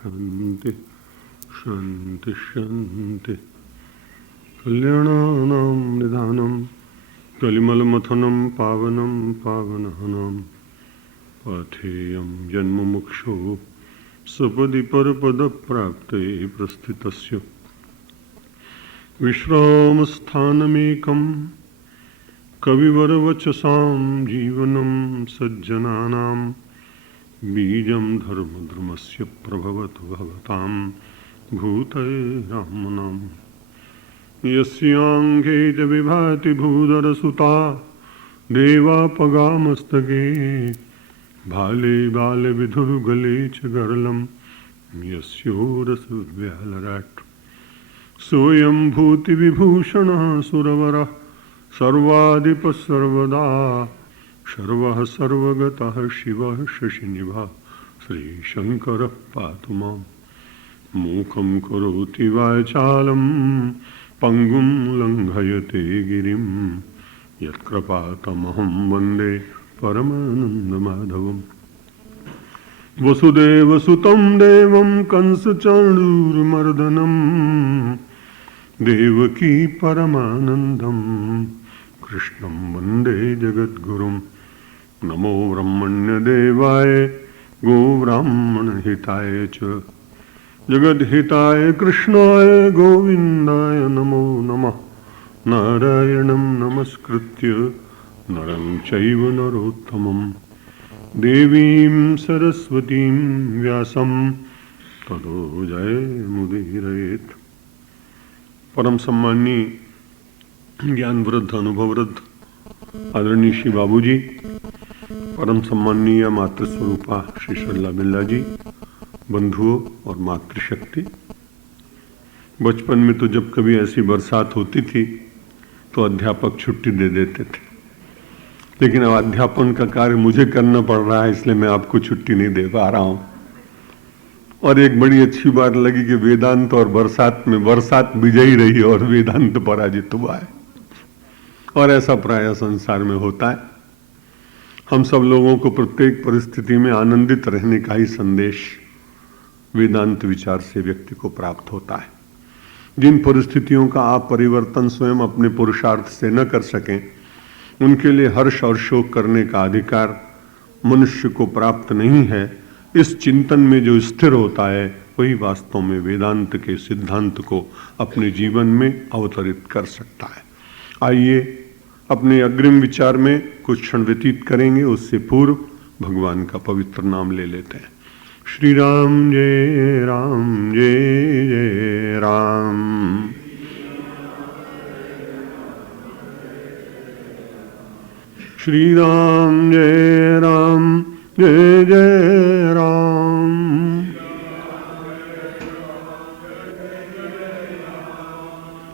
शांति शांति शांति। कल्याणानां निधानं कलिमलमथनं पावनं पावनहनं पाथेयं जन्ममुक्षो सपदि परपदप्राप्ते प्रस्थितस्य विश्रामस्थानमेकं कविवरवचसां जीवनं सज्जनानां बीजं धर्मधर्मस्य प्रभवतु भवतां भूतैरामनां यस्याङ्गे च विभाति भूधरसुता देवापगामस्तके भाले बालविधुर्गले च गरलं यस्योरसव्यालराट् सोऽयं भूतिविभूषणः सुरवरः सर्वाधिपः सर्वदा सर्वः सर्वगतः शिवः शशिनिभः श्रीशङ्करः पातु माम्। मूकं करोति वाचालं पङ्गुं लङ्घयते गिरिं यत्कृपातमहं वन्दे परमानन्दमाधवम्। वसुदेवसुतं देवं कंसचाणूरमर्दनं देवकी परमानन्दं कृष्णं वन्दे जगद्गुरुं। नमो ब्रह्मण्यदेवाय गोब्राह्मणहिताय च जगद्हिताय कृष्णाय गोविन्दाय नमो नमः। नारायणं नमस्कृत्य नरं चैव नरोत्तमं देवीं सरस्वतीं व्यासं ततो जयमुदीरयेत्। परम सम्माननीय ज्ञान वृद्ध अनुभव वृद्ध आदरणीय श्री बाबूजी, परम सम्माननीय मातृस्वरूपा श्री सरला बिल्ला जी, बंधुओं और मातृशक्ति। बचपन में तो जब कभी ऐसी बरसात होती थी तो अध्यापक छुट्टी दे देते थे, लेकिन अब अध्यापन का कार्य मुझे करना पड़ रहा है, इसलिए मैं आपको छुट्टी नहीं दे पा रहा हूं। और एक बड़ी अच्छी बात लगी कि वेदांत और बरसात में बरसात विजयी रही और वेदांत पराजित हुआ है, और ऐसा प्राय संसार में होता है। हम सब लोगों को प्रत्येक परिस्थिति में आनंदित रहने का ही संदेश वेदांत विचार से व्यक्ति को प्राप्त होता है। जिन परिस्थितियों का आप परिवर्तन स्वयं अपने पुरुषार्थ से न कर सकें, उनके लिए हर्ष और शोक करने का अधिकार मनुष्य को प्राप्त नहीं है। इस चिंतन में जो स्थिर होता है वही वास्तव में वेदांत के सिद्धांत को अपने जीवन में अवतरित कर सकता है। आइए अपने अग्रिम विचार में कुछ क्षण व्यतीत करेंगे। उससे पूर्व भगवान का पवित्र नाम ले लेते हैं। श्री राम जय राम जय जय राम। श्री राम जय राम जय जय राम।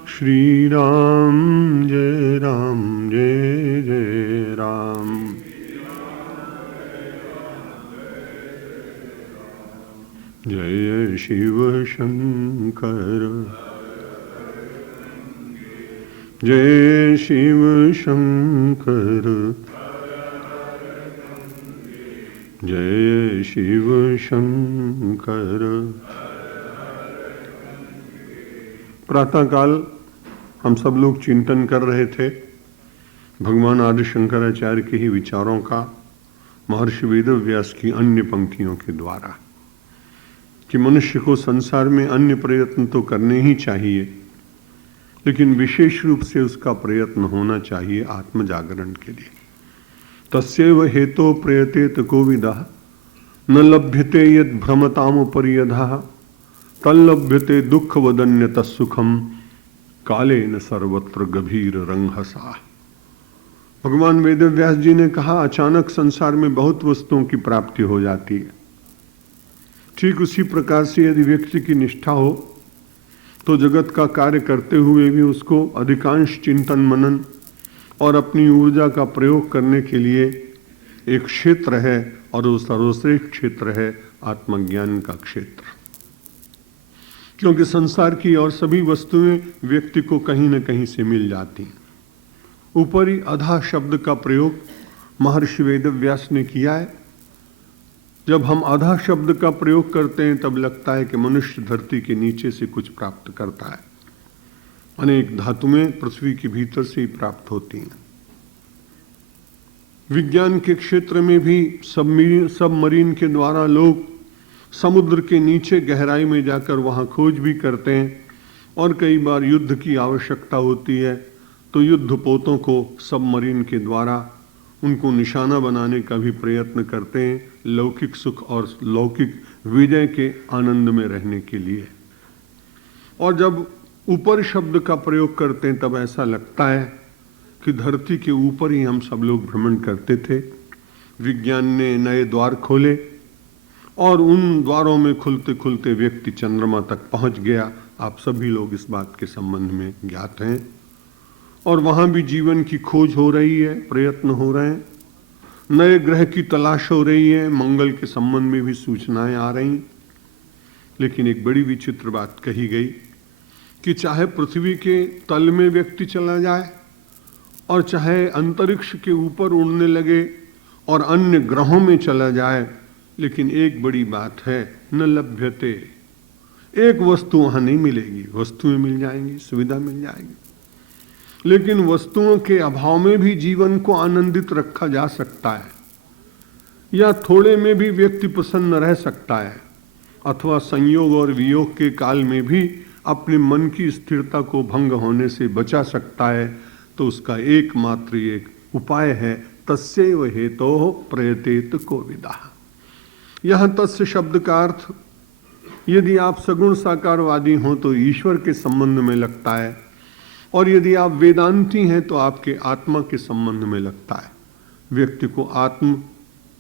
श्री राम जय राम जय जय राम। जय शिव शंकर जय शिव शंकर जय शिव शंकर। प्रातःकाल हम सब लोग चिंतन कर रहे थे भगवान आदि शंकराचार्य के ही विचारों का महर्षि वेदव्यास की अन्य पंक्तियों के द्वारा, कि मनुष्य को संसार में अन्य प्रयत्न तो करने ही चाहिए, लेकिन विशेष रूप से उसका प्रयत्न होना चाहिए आत्म जागरण के लिए। तस्यैव हेतो प्रयतेत कोविदः न लभ्यते यद भ्रमतामुपर्यधः तल्लभ्यते दुख वदन्यतः सुखम कालेन सर्वत्र गभीर रंगहसा। भगवान वेदव्यास जी ने कहा, अचानक संसार में बहुत वस्तुओं की प्राप्ति हो जाती है। ठीक उसी प्रकार से यदि व्यक्ति की निष्ठा हो तो जगत का कार्य करते हुए भी उसको अधिकांश चिंतन मनन और अपनी ऊर्जा का प्रयोग करने के लिए एक क्षेत्र है, और वो सर्वश्रेष्ठ क्षेत्र है आत्मज्ञान का क्षेत्र। क्योंकि संसार की और सभी वस्तुएं व्यक्ति को कहीं न कहीं से मिल जाती हैं। ऊपरी अधा शब्द का प्रयोग महर्षि वेदव्यास ने किया है जब हम आधा शब्द का प्रयोग करते हैं तब लगता है कि मनुष्य धरती के नीचे से कुछ प्राप्त करता है। अनेक धातुएं पृथ्वी के भीतर से ही प्राप्त होती हैं। विज्ञान के क्षेत्र में भी सबमरीन के द्वारा लोग समुद्र के नीचे गहराई में जाकर वहां खोज भी करते हैं, और कई बार युद्ध की आवश्यकता होती है तो युद्धपोतों को सबमरीन के द्वारा उनको निशाना बनाने का भी प्रयत्न करते हैं, लौकिक सुख और लौकिक विजय के आनंद में रहने के लिए। और जब ऊपर शब्द का प्रयोग करते हैं तब ऐसा लगता है कि धरती के ऊपर ही हम सब लोग भ्रमण करते थे। विज्ञान ने नए द्वार खोले और उन द्वारों में खुलते खुलते व्यक्ति चंद्रमा तक पहुंच गया। आप सभी लोग इस बात के संबंध में ज्ञात हैं, और वहां भी जीवन की खोज हो रही है, प्रयत्न हो रहे हैं, नए ग्रह की तलाश हो रही है, मंगल के संबंध में भी सूचनाएं आ रही। लेकिन एक बड़ी विचित्र बात कही गई कि चाहे पृथ्वी के तल में व्यक्ति चला जाए और चाहे अंतरिक्ष के ऊपर उड़ने लगे और अन्य ग्रहों में चला जाए, लेकिन एक बड़ी बात है, न लभ्यते, एक वस्तु वहां नहीं मिलेगी। वस्तुएं मिल जाएंगी, सुविधा मिल जाएगी, लेकिन वस्तुओं के अभाव में भी जीवन को आनंदित रखा जा सकता है, या थोड़े में भी व्यक्ति प्रसन्न रह सकता है, अथवा संयोग और वियोग के काल में भी अपने मन की स्थिरता को भंग होने से बचा सकता है। तो उसका एकमात्र एक उपाय है, तस्यैव हेतोः प्रयतेत कोविदः। यह तस्य शब्द का अर्थ यदि आप सगुण साकारवादी हों तो ईश्वर के संबंध में लगता है, और यदि आप वेदांती हैं तो आपके आत्मा के संबंध में लगता है। व्यक्ति को आत्म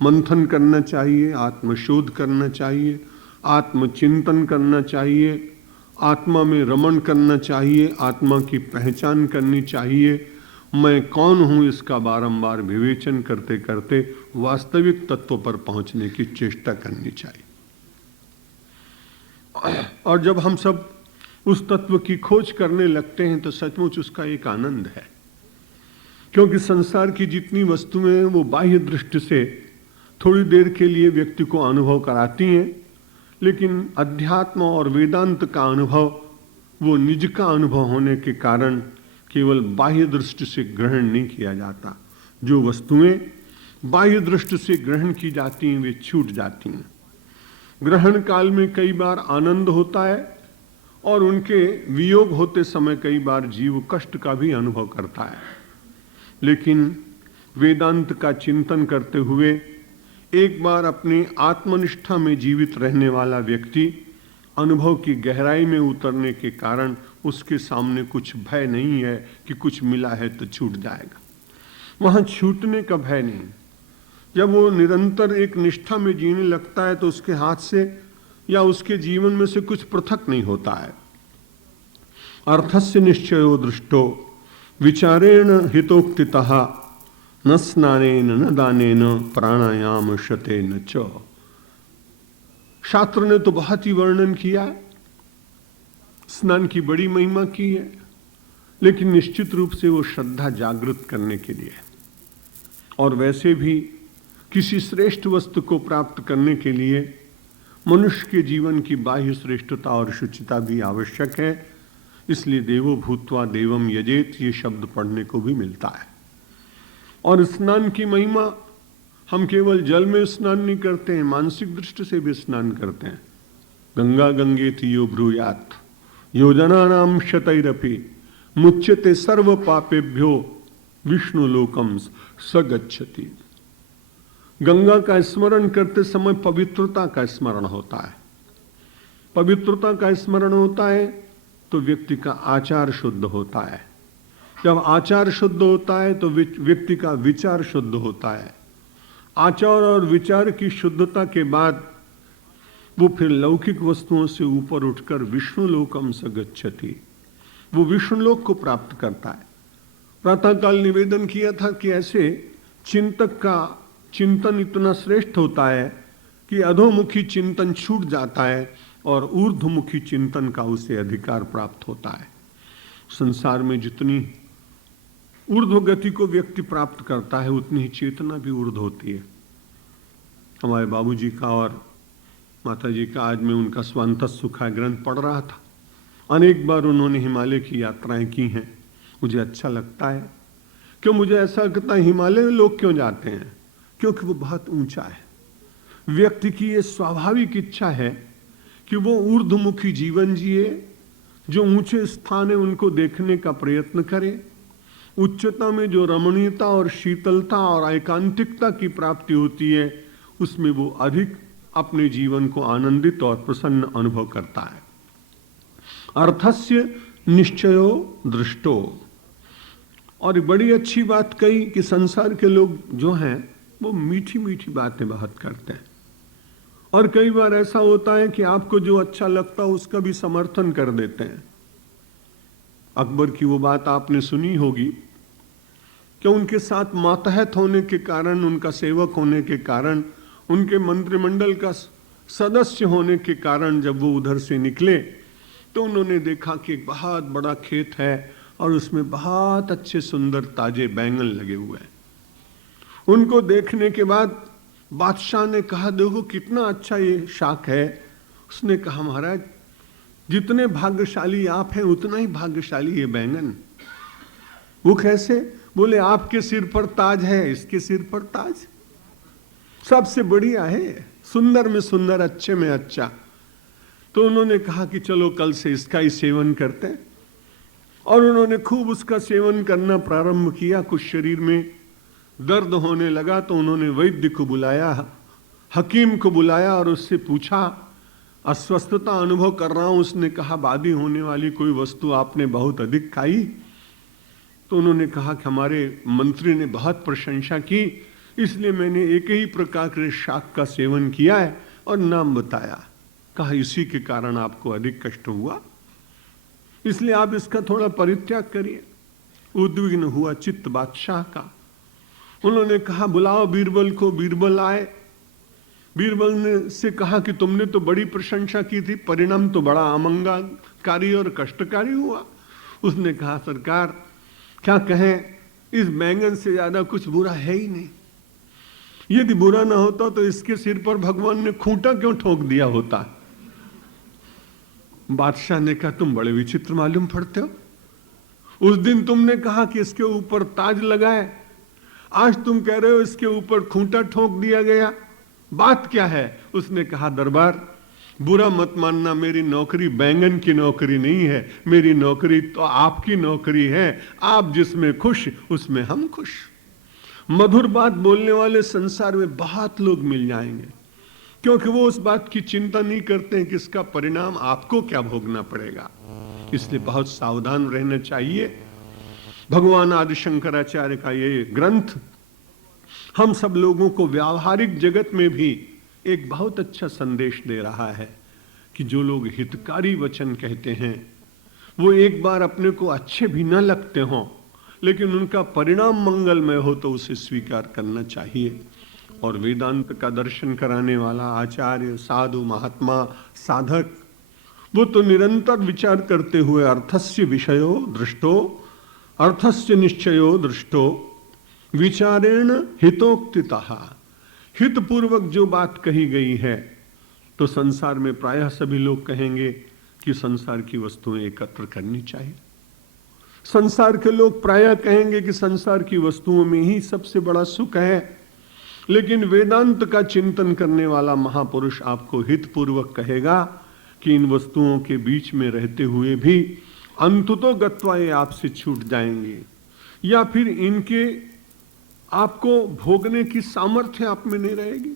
मंथन करना चाहिए, आत्मशोध करना चाहिए, आत्मचिंतन करना चाहिए, आत्मा में रमण करना चाहिए, आत्मा की पहचान करनी चाहिए। मैं कौन हूं इसका बारंबार विवेचन करते करते वास्तविक तत्व पर पहुंचने की चेष्टा करनी चाहिए। और जब हम सब उस तत्व की खोज करने लगते हैं तो सचमुच उसका एक आनंद है, क्योंकि संसार की जितनी वस्तुएं हैं वो बाह्य दृष्टि से थोड़ी देर के लिए व्यक्ति को अनुभव कराती हैं, लेकिन अध्यात्म और वेदांत का अनुभव वो निज का अनुभव होने के कारण केवल बाह्य दृष्टि से ग्रहण नहीं किया जाता। जो वस्तुएं बाह्य दृष्टि से ग्रहण की जाती हैं वे छूट जाती हैं। ग्रहण काल में कई बार आनंद होता है और उनके वियोग होते समय कई बार जीव कष्ट का भी अनुभव करता है, लेकिन वेदांत का चिंतन करते हुए एक बार अपनी आत्मनिष्ठा में जीवित रहने वाला व्यक्ति अनुभव की गहराई में उतरने के कारण उसके सामने कुछ भय नहीं है कि कुछ मिला है तो छूट जाएगा। वहां छूटने का भय नहीं। जब वो निरंतर एक निष्ठा में जीने लगता है तो उसके हाथ से या उसके जीवन में से कुछ पृथक नहीं होता है। अर्थस्य निश्चयो दृष्टो विचारेण हितोक्तितः न स्नानेन न दानेन प्राणायाम शतेन च। शास्त्र ने तो बहुत ही वर्णन किया है, स्नान की बड़ी महिमा की है, लेकिन निश्चित रूप से वो श्रद्धा जागृत करने के लिए, और वैसे भी किसी श्रेष्ठ वस्तु को प्राप्त करने के लिए मनुष्य के जीवन की बाह्य श्रेष्ठता और शुचिता भी आवश्यक है। इसलिए देवो भूत्वा देवम यजेत ये शब्द पढ़ने को भी मिलता है। और स्नान की महिमा, हम केवल जल में स्नान नहीं करते हैं, मानसिक दृष्टि से भी स्नान करते हैं। गंगा गंगेति यो ब्रूयात योजनानाम शतैरपि मुच्यते सर्व पापेभ्यो विष्णु लोकम स गच्छति। गंगा का स्मरण करते समय पवित्रता का स्मरण होता है। पवित्रता का स्मरण होता है तो व्यक्ति का आचार शुद्ध होता है। जब आचार शुद्ध होता है तो व्यक्ति का विचार शुद्ध होता है। आचार और विचार की शुद्धता के बाद वो फिर लौकिक वस्तुओं से ऊपर उठकर विष्णु लोकम स गच्छति, वो विष्णु लोक को प्राप्त करता है। प्रातःकाल निवेदन किया था कि ऐसे चिंतक का चिंतन इतना श्रेष्ठ होता है कि अधोमुखी चिंतन छूट जाता है और ऊर्ध्वमुखी चिंतन का उसे अधिकार प्राप्त होता है। संसार में जितनी ऊर्ध्व गति को व्यक्ति प्राप्त करता है उतनी ही चेतना भी ऊर्ध्व होती है। हमारे बाबूजी का और माताजी का आज मैं उनका स्वांतः सुखा ग्रंथ पढ़ रहा था। अनेक बार उन्होंने हिमालय की यात्राएं की हैं। मुझे अच्छा लगता है। क्यों मुझे ऐसा लगता है हिमालय में लोग क्यों जाते हैं? क्योंकि वो बहुत ऊंचा है। व्यक्ति की ये स्वाभाविक इच्छा है कि वो ऊर्ध्वमुखी जीवन जिए, जो ऊंचे स्थान है उनको देखने का प्रयत्न करे, उच्चता में जो रमणीयता और शीतलता और एकांतिकता की प्राप्ति होती है उसमें वो अधिक अपने जीवन को आनंदित और प्रसन्न अनुभव करता है। अर्थस्य निश्चयो दृष्टो। और बड़ी अच्छी बात कही कि संसार के लोग जो हैं वो मीठी मीठी बातें बहुत करते हैं, और कई बार ऐसा होता है कि आपको जो अच्छा लगता है उसका भी समर्थन कर देते हैं। अकबर की वो बात आपने सुनी होगी कि उनके साथ मातहत होने के कारण, उनका सेवक होने के कारण, उनके मंत्रिमंडल का सदस्य होने के कारण जब वो उधर से निकले तो उन्होंने देखा कि एक बहुत बड़ा खेत है और उसमें बहुत अच्छे सुंदर ताजे बैंगन लगे हुए हैं। उनको देखने के बाद बादशाह ने कहा, देखो कितना अच्छा ये शाक है। उसने कहा, महाराज जितने भाग्यशाली आप हैं उतना ही भाग्यशाली ये बैंगन। वो कैसे? बोले आपके सिर पर ताज है, इसके सिर पर ताज। सबसे बढ़िया है, सुंदर में सुंदर, अच्छे में अच्छा। तो उन्होंने कहा कि चलो कल से इसका ही सेवन करते हैं। और उन्होंने खूब उसका सेवन करना प्रारंभ किया। कुछ शरीर में दर्द होने लगा तो उन्होंने वैद्य को बुलाया, हकीम को बुलाया और उससे पूछा, अस्वस्थता अनुभव कर रहा हूं। उसने कहा, बादी होने वाली कोई वस्तु आपने बहुत अधिक खाई? तो उन्होंने कहा कि हमारे मंत्री ने बहुत प्रशंसा की, इसलिए मैंने एक ही प्रकार के शाक का सेवन किया है और नाम बताया। कहा, इसी के कारण आपको अधिक कष्ट हुआ, इसलिए आप इसका थोड़ा परित्याग करिए। उद्विग्न हुआ चित्त बादशाह का। उन्होंने कहा, बुलाओ बीरबल को। बीरबल आए। बीरबल ने से कहा कि तुमने तो बड़ी प्रशंसा की थी, परिणाम तो बड़ा अमंगलकारी और कष्टकारी हुआ। उसने कहा, सरकार क्या कहें, इस बैंगन से ज्यादा कुछ बुरा है ही नहीं। यदि बुरा ना होता तो इसके सिर पर भगवान ने खूंटा क्यों ठोक दिया होता? बादशाह ने कहा, तुम बड़े विचित्र मालूम पड़ते हो। उस दिन तुमने कहा कि इसके ऊपर ताज लगाए, आज तुम कह रहे हो इसके ऊपर खूंटा ठोक दिया गया, बात क्या है? उसने कहा, दरबार बुरा मत मानना, मेरी नौकरी बैंगन की नौकरी नहीं है, मेरी नौकरी तो आपकी नौकरी है। आप जिसमें खुश उसमें हम खुश। मधुर बात बोलने वाले संसार में बहुत लोग मिल जाएंगे, क्योंकि वो उस बात की चिंता नहीं करते हैं कि इसका परिणाम आपको क्या भोगना पड़ेगा। इसलिए बहुत सावधान रहना चाहिए। भगवान आदि शंकराचार्य का ये ग्रंथ हम सब लोगों को व्यावहारिक जगत में भी एक बहुत अच्छा संदेश दे रहा है कि जो लोग हितकारी वचन कहते हैं वो एक बार अपने को अच्छे भी न लगते हों, लेकिन उनका परिणाम मंगलमय हो तो उसे स्वीकार करना चाहिए। और वेदांत का दर्शन कराने वाला आचार्य, साधु, महात्मा, साधक, वो तो निरंतर विचार करते हुए अर्थस्य विषयो दृष्टो, अर्थस्य निश्चयो दृष्टो, विचारेण हितोक्तितः। हितपूर्वक जो बात कही गई है तो संसार में प्रायः सभी लोग कहेंगे कि संसार की वस्तुएं एकत्र करनी चाहिए। संसार के लोग प्रायः कहेंगे कि संसार की वस्तुओं में ही सबसे बड़ा सुख है। लेकिन वेदांत का चिंतन करने वाला महापुरुष आपको हितपूर्वक कहेगा कि इन वस्तुओं के बीच में रहते हुए भी अंततो गत्वा ये आपसे छूट जाएंगे, या फिर इनके आपको भोगने की सामर्थ्य आप में नहीं रहेगी।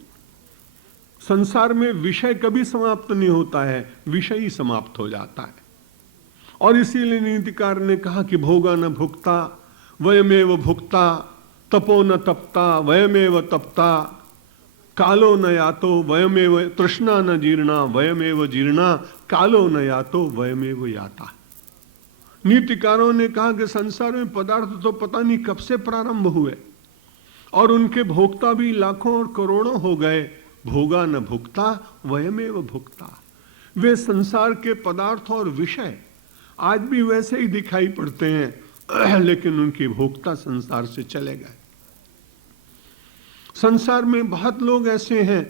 संसार में विषय कभी समाप्त नहीं होता है, विषय ही समाप्त हो जाता है। और इसीलिए नीतिकार ने कहा कि भोगा न भुक्ता वयमेव भुक्ता, तपो न तपता वयमेव तपता, कालो न यातो वयमेव, तृष्णा न जीर्णा वयमेव जीर्णा, कालो न यातो वयमेव याता। नीतिकारों ने कहा कि संसार में पदार्थ तो पता नहीं कब से प्रारंभ हुए और उनके भोक्ता भी लाखों और करोड़ों हो गए। भोगा न भुक्ता वयमेव भुक्ता। वे संसार के पदार्थ और विषय आज भी वैसे ही दिखाई पड़ते हैं, लेकिन उनके भोक्ता संसार से चले गए। संसार में बहुत लोग ऐसे हैं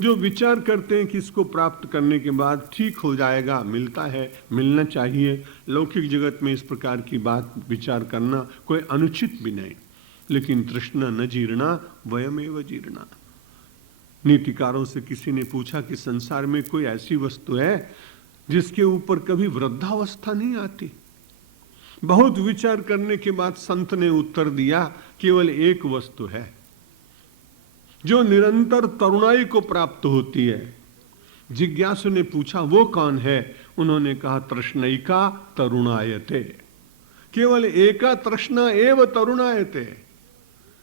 जो विचार करते हैं कि इसको प्राप्त करने के बाद ठीक हो जाएगा, मिलता है, मिलना चाहिए। लौकिक जगत में इस प्रकार की बात विचार करना कोई अनुचित भी नहीं। लेकिन तृष्णा न जीर्णा वयमेव जीर्णा। नीतिकारों से किसी ने पूछा कि संसार में कोई ऐसी वस्तु है जिसके ऊपर कभी वृद्धावस्था नहीं आती? बहुत विचार करने के बाद संत ने उत्तर दिया, केवल एक वस्तु है जो निरंतर तरुणाई को प्राप्त होती है। जिज्ञासु ने पूछा वो कौन है? उन्होंने कहा तृष्णैका तरुणायते। केवल एका तृष्णा एव तरुणायते।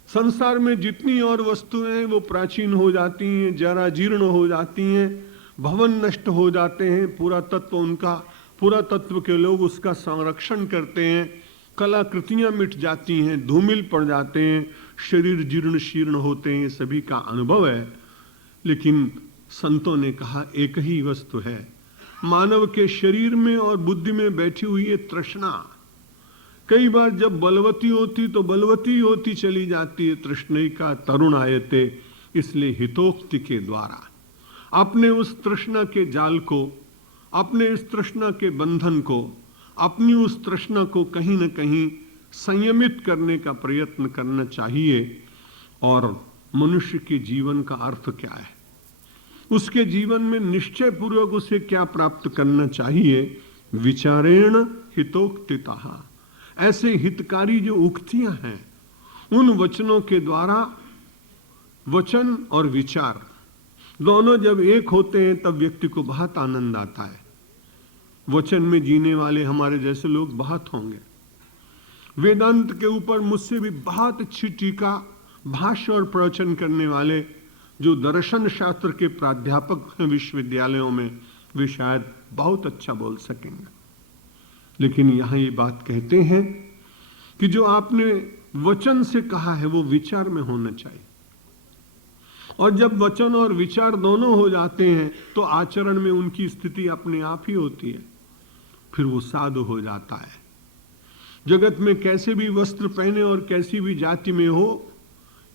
संसार में जितनी और वस्तुएं हैं वो प्राचीन हो जाती हैं, जरा जीर्ण हो जाती हैं, भवन नष्ट हो जाते हैं, पूरा तत्व के लोग उसका संरक्षण करते हैं, कलाकृतियां मिट जाती हैं, धूमिल पड़ जाते हैं, शरीर जीर्ण शीर्ण होते हैं, सभी का अनुभव है। लेकिन संतों ने कहा एक ही वस्तु है, मानव के शरीर में और बुद्धि में बैठी हुई है तृष्णा। कई बार जब बलवती होती तो बलवती होती चली जाती है, तृष्णैका तरुणायते। इसलिए हितोक्ति के द्वारा अपने उस तृष्णा के जाल को, अपने इस तृष्णा के बंधन को, अपनी उस तृष्णा को कहीं न कहीं संयमित करने का प्रयत्न करना चाहिए। और मनुष्य के जीवन का अर्थ क्या है, उसके जीवन में निश्चय पूर्वक उसे क्या प्राप्त करना चाहिए? विचारेण हितोक्तितः। ऐसे हितकारी जो उक्तियां हैं, उन वचनों के द्वारा, वचन और विचार दोनों जब एक होते हैं तब व्यक्ति को बहुत आनंद आता है। वचन में जीने वाले हमारे जैसे लोग बहुत होंगे। वेदांत के ऊपर मुझसे भी बहुत अच्छी टीका, भाष्य और प्रवचन करने वाले जो दर्शन शास्त्र के प्राध्यापक हैं विश्वविद्यालयों में, वे शायद बहुत अच्छा बोल सकेंगे। लेकिन यहां ये बात कहते हैं कि जो आपने वचन से कहा है वो विचार में होना चाहिए। और जब वचन और विचार दोनों हो जाते हैं तो आचरण में उनकी स्थिति अपने आप ही होती है, फिर वो साधु हो जाता है। जगत में कैसे भी वस्त्र पहने और कैसी भी जाति में हो,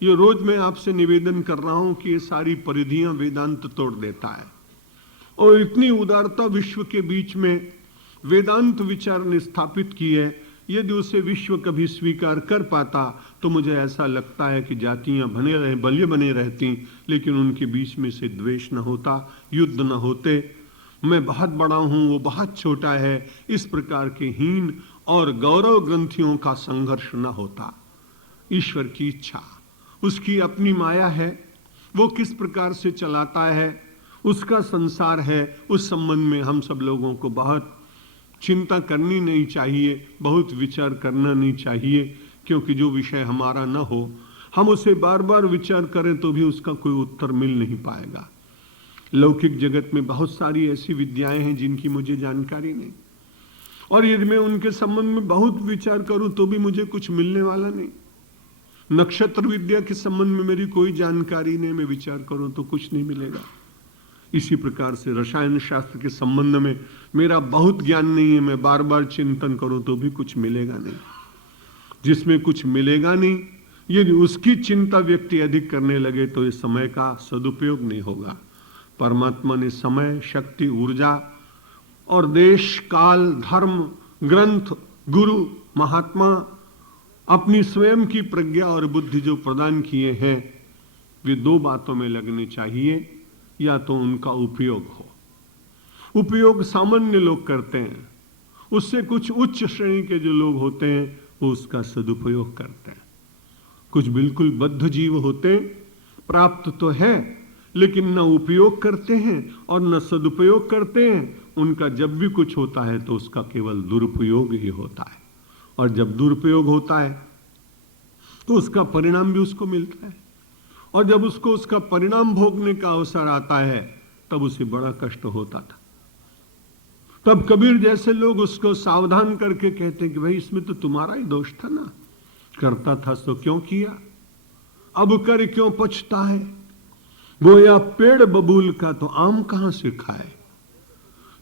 ये रोज मैं आपसे निवेदन कर रहा हूं कि ये सारी परिधियां वेदांत तोड़ देता है। और इतनी उदारता विश्व के बीच में वेदांत विचार ने स्थापित की है, यदि उसे विश्व कभी स्वीकार कर पाता तो मुझे ऐसा लगता है कि जातियां बल्य बने रहती, लेकिन उनके बीच में से द्वेष न होता, युद्ध न होते, मैं बहुत बड़ा हूं वो बहुत छोटा है, इस प्रकार के हीन और गौरव ग्रंथियों का संघर्ष न होता। ईश्वर की इच्छा, उसकी अपनी माया है, वो किस प्रकार से चलाता है, उसका संसार है। उस संबंध में हम सब लोगों को बहुत चिंता करनी नहीं चाहिए, बहुत विचार करना नहीं चाहिए, क्योंकि जो विषय हमारा न हो, हम उसे बार बार विचार करें तो भी उसका कोई उत्तर मिल नहीं पाएगा। लौकिक जगत में बहुत सारी ऐसी विद्याएं हैं जिनकी मुझे जानकारी नहीं, और यदि मैं उनके संबंध में बहुत विचार करूं तो भी मुझे कुछ मिलने वाला नहीं। नक्षत्र विद्या के संबंध में मेरी कोई जानकारी नहीं, मैं विचार करूं तो कुछ नहीं मिलेगा। इसी प्रकार से रसायन शास्त्र के संबंध में मेरा बहुत ज्ञान नहीं है, मैं बार बार चिंतन करूं तो भी कुछ मिलेगा नहीं। जिसमें कुछ मिलेगा नहीं, यदि उसकी चिंता व्यक्ति अधिक करने लगे तो इस समय का सदुपयोग नहीं होगा। परमात्मा ने समय, शक्ति, ऊर्जा और देश, काल, धर्म, ग्रंथ, गुरु, महात्मा, अपनी स्वयं की प्रज्ञा और बुद्धि जो प्रदान किए हैं, वे दो बातों में लगने चाहिए। या तो उनका उपयोग हो, उपयोग सामान्य लोग करते हैं, उससे कुछ उच्च श्रेणी के जो लोग होते हैं वो उसका सदुपयोग करते हैं। कुछ बिल्कुल बद्ध जीव होते, प्राप्त तो है लेकिन न उपयोग करते हैं और न सदुपयोग करते हैं। उनका जब भी कुछ होता है तो उसका केवल दुरुपयोग ही होता है, और जब दुरुपयोग होता है तो उसका परिणाम भी उसको मिलता है, और जब उसको उसका परिणाम भोगने का अवसर आता है तब उसे बड़ा कष्ट होता था। तब कबीर जैसे लोग उसको सावधान करके कहते कि भाई इसमें तो तुम्हारा ही दोष था ना, करता था तो क्यों किया, अब कर क्यों पछता है। गोया पेड़ बबूल का तो आम कहां से खाए।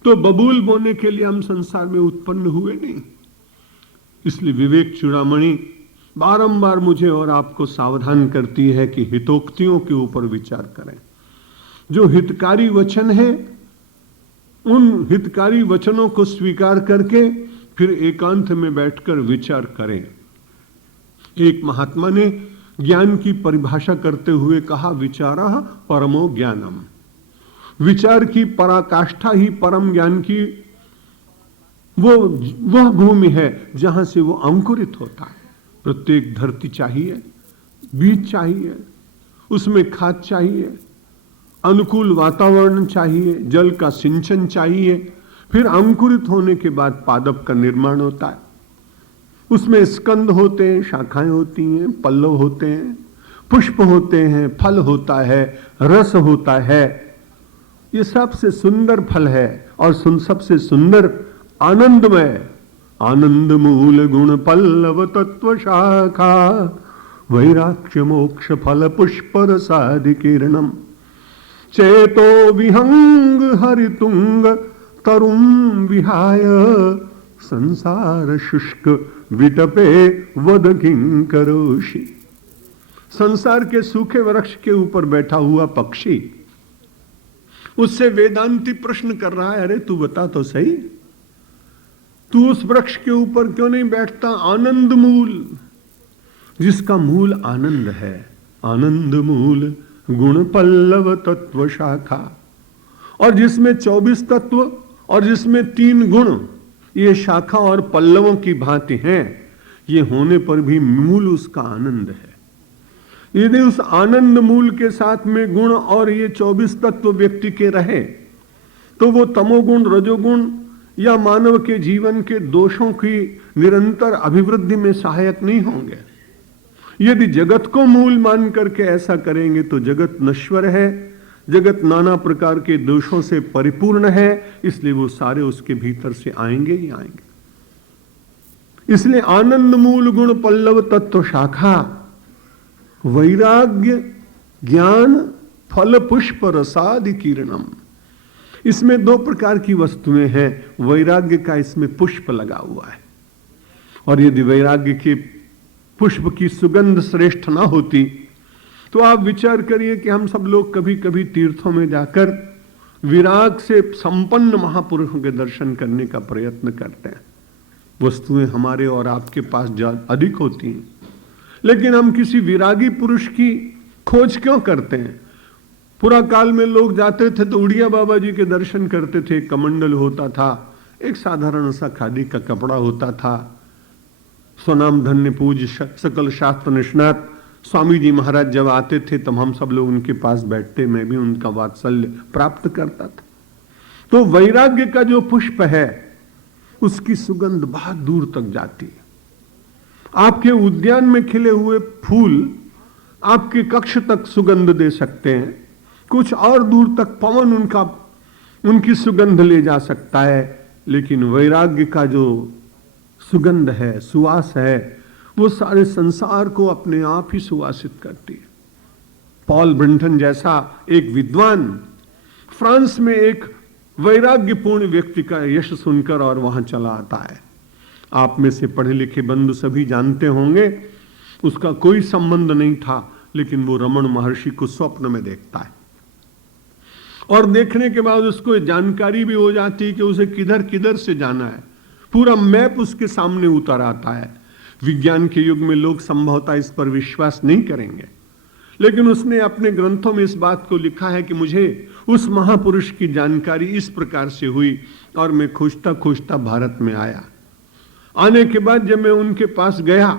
तो बबूल बोने के लिए हम संसार में उत्पन्न हुए नहीं। इसलिए विवेक चूड़ामणि बारंबार मुझे और आपको सावधान करती है कि हितोक्तियों के ऊपर विचार करें। जो हितकारी वचन है, उन हितकारी वचनों को स्वीकार करके फिर एकांत में बैठकर विचार करें। एक महात्मा ने ज्ञान की परिभाषा करते हुए कहा, विचारः परमो ज्ञानम। विचार की पराकाष्ठा ही परम ज्ञान की वह भूमि है जहां से वो अंकुरित होता है। प्रत्येक धरती चाहिए, बीज चाहिए, उसमें खाद चाहिए, अनुकूल वातावरण चाहिए, जल का सिंचन चाहिए, फिर अंकुरित होने के बाद पादप का निर्माण होता है। उसमें स्कंद होते हैं, शाखाएं होती हैं, पल्लव होते हैं, पुष्प होते हैं, फल होता है, रस होता है। ये सबसे सुंदर फल है और सबसे सुंदर आनंदमय। आनंद मूल गुण पल्लव तत्व शाखा वैराग्य मोक्ष फल पुष्प रसादि किरणम चेतो विहंग हरितुंग तरुम विहाय संसार शुष्क विटपे वद किंकरोषि। संसार के सूखे वृक्ष के ऊपर बैठा हुआ पक्षी उससे वेदांती प्रश्न कर रहा है, अरे तू बता तो सही, तू उस वृक्ष के ऊपर क्यों नहीं बैठता? आनंद मूल, जिसका मूल आनंद है, आनंद मूल गुण पल्लव तत्व शाखा, और जिसमें 24 तत्व और जिसमें 3 गुण, ये शाखा और पल्लवों की भांति हैं। ये होने पर भी मूल उसका आनंद है। यदि उस आनंद मूल के साथ में गुण और ये 24 तत्व व्यक्ति के रहे तो वो तमोगुण, रजोगुण या मानव के जीवन के दोषों की निरंतर अभिवृद्धि में सहायक नहीं होंगे। यदि जगत को मूल मान करके ऐसा करेंगे तो जगत नश्वर है, जगत नाना प्रकार के दोषों से परिपूर्ण है, इसलिए वो सारे उसके भीतर से आएंगे ही आएंगे। इसलिए आनंद मूल गुण पल्लव तत्व शाखा वैराग्य ज्ञान फल पुष्प रसादि किरणम। इसमें 2 प्रकार की वस्तुएं हैं। वैराग्य का इसमें पुष्प लगा हुआ है, और यदि वैराग्य के पुष्प की सुगंध श्रेष्ठ ना होती तो आप विचार करिए कि हम सब लोग कभी कभी तीर्थों में जाकर विराग से संपन्न महापुरुषों के दर्शन करने का प्रयत्न करते हैं। वस्तुएं हमारे और आपके पास अधिक होती हैं, लेकिन हम किसी विरागी पुरुष की खोज क्यों करते हैं? पुरा काल में लोग जाते थे तो उड़िया बाबा जी के दर्शन करते थे। कमंडल होता था, एक साधारण सा खादी का कपड़ा होता था। स्वनाम धन्य पूज्य सकल शास्त्र निष्णात स्वामी जी महाराज जब आते थे तब हम सब लोग उनके पास बैठते, मैं भी उनका वात्सल्य प्राप्त करता था। तो वैराग्य का जो पुष्प है उसकी सुगंध बहुत दूर तक जाती है। आपके उद्यान में खिले हुए फूल आपके कक्ष तक सुगंध दे सकते हैं, कुछ और दूर तक पवन उनकी सुगंध ले जा सकता है, लेकिन वैराग्य का जो सुगंध है, सुवास है, वो सारे संसार को अपने आप ही सुवासित करती है। पॉल ब्रिंटन जैसा एक विद्वान फ्रांस में एक वैराग्यपूर्ण व्यक्ति का यश सुनकर और वहां चला आता है। आप में से पढ़े लिखे बंधु सभी जानते होंगे, उसका कोई संबंध नहीं था, लेकिन वो रमण महर्षि को स्वप्न में देखता है और देखने के बाद उसको जानकारी भी हो जाती है कि उसे किधर किधर से जाना है। पूरा मैप उसके सामने उतर आता है। विज्ञान के युग में लोग संभवतः इस पर विश्वास नहीं करेंगे, लेकिन उसने अपने ग्रंथों में इस बात को लिखा है कि मुझे उस महापुरुष की जानकारी इस प्रकार से हुई और मैं खोजता खोजता भारत में आया। आने के बाद जब मैं उनके पास गया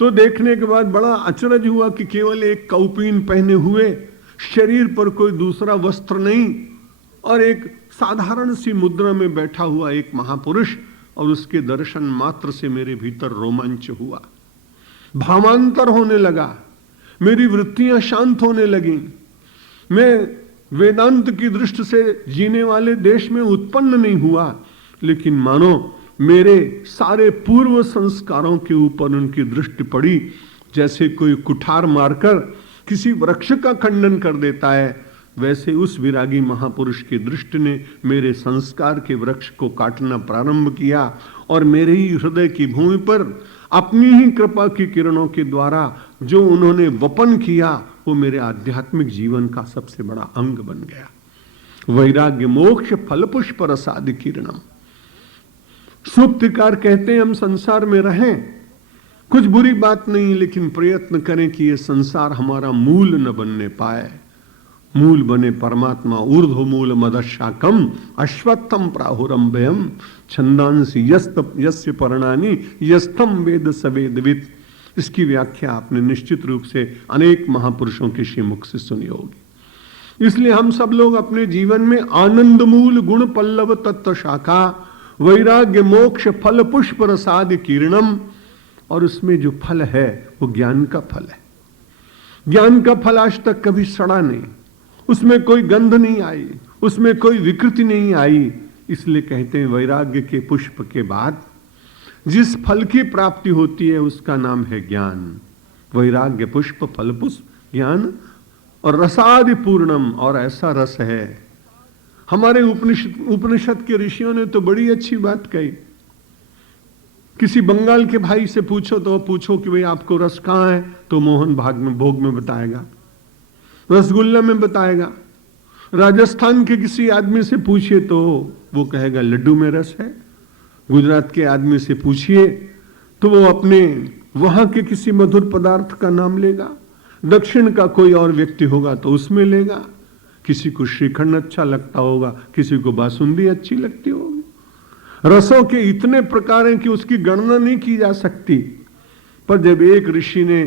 तो देखने के बाद बड़ा अचरज हुआ कि केवल एक कौपीन पहने हुए, शरीर पर कोई दूसरा वस्त्र नहीं, और एक साधारण सी मुद्रा में बैठा हुआ एक महापुरुष, और उसके दर्शन मात्र से मेरे भीतर रोमांच हुआ, भावांतर होने लगा, मेरी वृत्तियां शांत होने लगी। मैं वेदांत की दृष्टि से जीने वाले देश में उत्पन्न नहीं हुआ, लेकिन मानो मेरे सारे पूर्व संस्कारों के ऊपर उनकी दृष्टि पड़ी। जैसे कोई कुठार मारकर किसी वृक्ष का खंडन कर देता है, वैसे उस विरागी महापुरुष की दृष्टि ने मेरे संस्कार के वृक्ष को काटना प्रारंभ किया और मेरे ही हृदय की भूमि पर अपनी ही कृपा की किरणों के द्वारा जो उन्होंने वपन किया वो मेरे आध्यात्मिक जीवन का सबसे बड़ा अंग बन गया। वैराग्य मोक्ष फल पुष्प रसादि किरणम। सूक्तिकार कहते हैं हम संसार में रहें, कुछ बुरी बात नहीं, लेकिन प्रयत्न करें कि ये संसार हमारा मूल न बनने पाए। मूल बने परमात्मा। ऊर्ध्व मूल मदशाकम अश्वत्थम प्राहुरंभयम छंदांसी यस्य पर्णानि यस्थम वेद सवेदवित। इसकी व्याख्या आपने निश्चित रूप से अनेक महापुरुषों के श्रीमुख से सुनी होगी। इसलिए हम सब लोग अपने जीवन में आनंद मूल गुण पल्लव तत्व शाखा वैराग्य मोक्ष फल पुष्प रसादि किरणम, और उसमें जो फल है वो ज्ञान का फल है। ज्ञान का फल आज तक कभी सड़ा नहीं, उसमें कोई गंध नहीं आई, उसमें कोई विकृति नहीं आई। इसलिए कहते हैं वैराग्य के पुष्प के बाद जिस फल की प्राप्ति होती है उसका नाम है ज्ञान। वैराग्य पुष्प फल पुष्प ज्ञान और रसादि पूर्णम, और ऐसा रस है। हमारे उपनिषद के ऋषियों ने तो बड़ी अच्छी बात कही। किसी बंगाल के भाई से पूछो तो पूछो कि भाई आपको रस कहाँ है, तो मोहन भोग में बताएगा, रसगुल्ला में बताएगा। राजस्थान के किसी आदमी से पूछिए तो वो कहेगा लड्डू में रस है। गुजरात के आदमी से पूछिए तो वो अपने वहां के किसी मधुर पदार्थ का नाम लेगा। दक्षिण का कोई और व्यक्ति होगा तो उसमें लेगा। किसी को श्रीखंड अच्छा लगता होगा, किसी को बासुंदी अच्छी लगती होगी। रसों के इतने प्रकार हैं कि उसकी गणना नहीं की जा सकती। पर जब एक ऋषि ने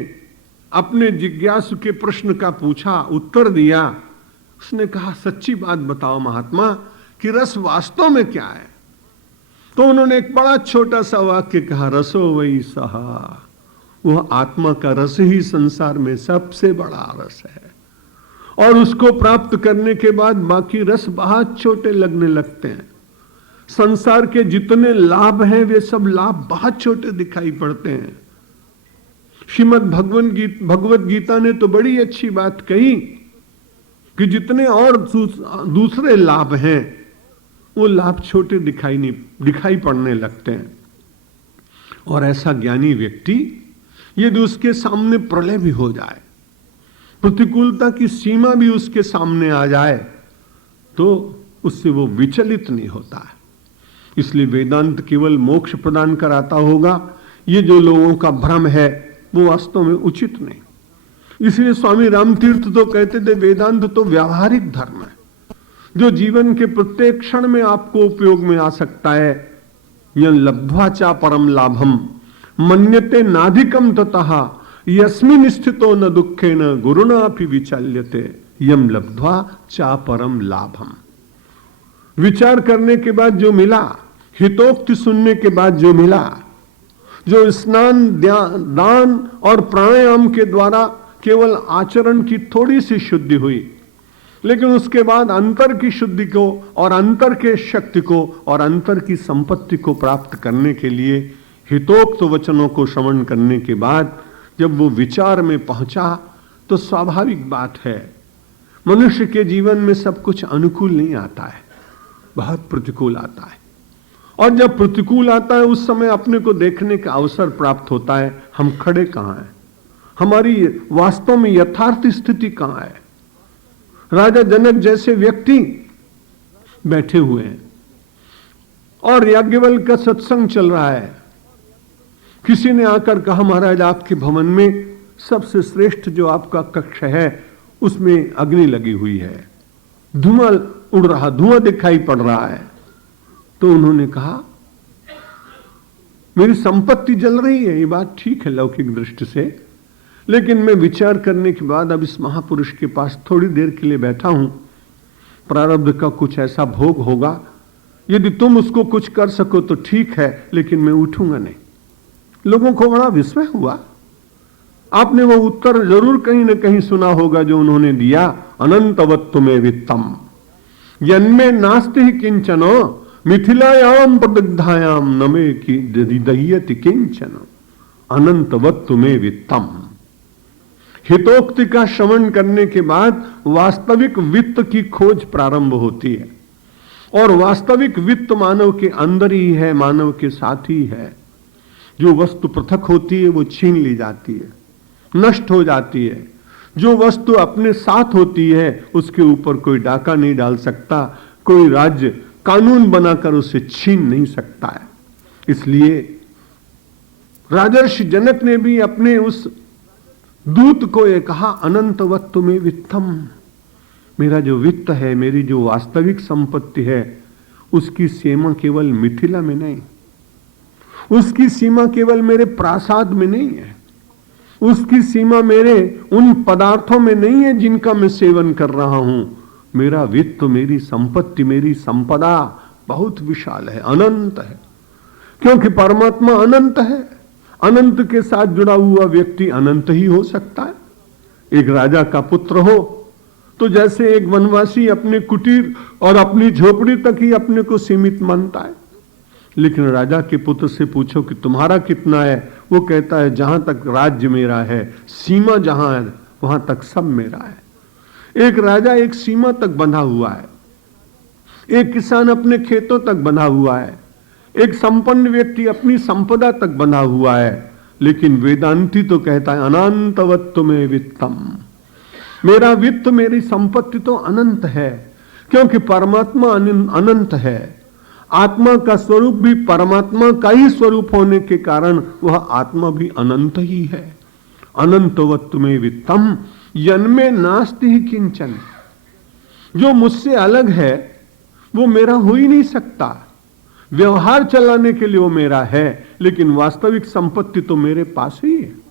अपने जिज्ञासु के प्रश्न का पूछा, उत्तर दिया, उसने कहा सच्ची बात बताओ महात्मा कि रस वास्तव में क्या है। तो उन्होंने एक बड़ा छोटा सा वाक्य कहा, रसो वही सहा, वह आत्मा का रस ही संसार में सबसे बड़ा रस है। और उसको प्राप्त करने के बाद बाकी रस बहुत छोटे लगने लगते हैं। संसार के जितने लाभ हैं वे सब लाभ बहुत छोटे दिखाई पड़ते हैं। श्रीमद् भगवत गीता ने तो बड़ी अच्छी बात कही कि जितने और दूसरे लाभ हैं वो लाभ छोटे दिखाई पड़ने लगते हैं। और ऐसा ज्ञानी व्यक्ति यदि उसके सामने प्रलय भी हो जाए, प्रतिकूलता की सीमा भी उसके सामने आ जाए, तो उससे वो विचलित नहीं होता है। इसलिए वेदांत केवल मोक्ष प्रदान कराता होगा, ये जो लोगों का भ्रम है वो वास्तव में उचित नहीं। इसलिए स्वामी रामतीर्थ तो कहते थे वेदांत तो व्यावहारिक धर्म है, जो जीवन के प्रत्येक क्षण में आपको उपयोग में आ सकता है। यं लब्ध्वा चा परम लाभम मन्यते नाधिकम ततः यस्मिन् स्थितो न दुखेन गुरुणापि विचाल्यते यम लब्ध्वा चा परम लाभम। विचार करने के बाद जो मिला, हितोक्ति सुनने के बाद जो मिला, जो स्नान दान और प्राणायाम के द्वारा केवल आचरण की थोड़ी सी शुद्धि हुई, लेकिन उसके बाद अंतर की शुद्धि को और अंतर के शक्ति को और अंतर की संपत्ति को प्राप्त करने के लिए हितोक्त वचनों को श्रवण करने के बाद जब वो विचार में पहुंचा, तो स्वाभाविक बात है मनुष्य के जीवन में सब कुछ अनुकूल नहीं आता है, बहुत प्रतिकूल आता है। और जब प्रतिकूल आता है उस समय अपने को देखने का अवसर प्राप्त होता है, हम खड़े कहां हैं, हमारी वास्तव में यथार्थ स्थिति कहां है। राजा जनक जैसे व्यक्ति बैठे हुए हैं और याज्ञवल्क्य का सत्संग चल रहा है। किसी ने आकर कहा महाराज आपके भवन में सबसे श्रेष्ठ जो आपका कक्ष है उसमें अग्नि लगी हुई है, धुआं उड़ रहा, धुआं दिखाई पड़ रहा है। तो उन्होंने कहा मेरी संपत्ति जल रही है, ये बात ठीक है लौकिक दृष्टि से, लेकिन मैं विचार करने के बाद अब इस महापुरुष के पास थोड़ी देर के लिए बैठा हूं, प्रारब्ध का कुछ ऐसा भोग होगा, यदि तुम उसको कुछ कर सको तो ठीक है, लेकिन मैं उठूंगा नहीं। लोगों को बड़ा विस्मय हुआ। आपने वो उत्तर जरूर कहीं ना कहीं सुना होगा जो उन्होंने दिया, अनंतवत्व में वित्तम यन्मे नास्ति किंचनो मिथिलायाम प्रदग्धायाम नमे की दह्यति किंचन अनंतवत्व में वित्तम। हितोक्ति का श्रवण करने के बाद वास्तविक वित्त की खोज प्रारंभ होती है, और वास्तविक वित्त मानव के अंदर ही है, मानव के साथ ही है। जो वस्तु पृथक होती है वो छीन ली जाती है, नष्ट हो जाती है। जो वस्तु अपने साथ होती है उसके ऊपर कोई डाका नहीं डाल सकता, कोई राज्य कानून बनाकर उसे छीन नहीं सकता है। इसलिए राजर्षि जनक ने भी अपने उस दूत को ये कहा, अनंतवत्व में वित्तम, मेरा जो वित्त है, मेरी जो वास्तविक संपत्ति है, उसकी सीमा केवल मिथिला में नहीं, उसकी सीमा केवल मेरे प्रासाद में नहीं है, उसकी सीमा मेरे उन पदार्थों में नहीं है जिनका मैं सेवन कर रहा हूं। मेरा वित्त, मेरी संपत्ति, मेरी संपदा बहुत विशाल है, अनंत है, क्योंकि परमात्मा अनंत है। अनंत के साथ जुड़ा हुआ व्यक्ति अनंत ही हो सकता है। एक राजा का पुत्र हो तो जैसे एक वनवासी अपने कुटीर और अपनी झोपड़ी तक ही अपने को सीमित मानता है, लेकिन राजा के पुत्र से पूछो कि तुम्हारा कितना है, वो कहता है जहां तक राज्य मेरा है, सीमा जहां है वहां तक सब मेरा है। एक राजा एक सीमा तक बंधा हुआ है, एक किसान अपने खेतों तक बंधा हुआ है, एक संपन्न व्यक्ति अपनी संपदा तक बंधा हुआ है, लेकिन वेदांती तो कहता है अनंतवत्व में वित्तम, मेरा वित्त, मेरी संपत्ति तो अनंत है, क्योंकि परमात्मा अनंत है। आत्मा का स्वरूप भी परमात्मा का ही स्वरूप होने के कारण वह आत्मा भी अनंत ही है। अनंतवत्व में वित्तम जन्मे नास्ति ही किंचन, जो मुझसे अलग है वो मेरा हो ही नहीं सकता। व्यवहार चलाने के लिए वो मेरा है, लेकिन वास्तविक संपत्ति तो मेरे पास ही है।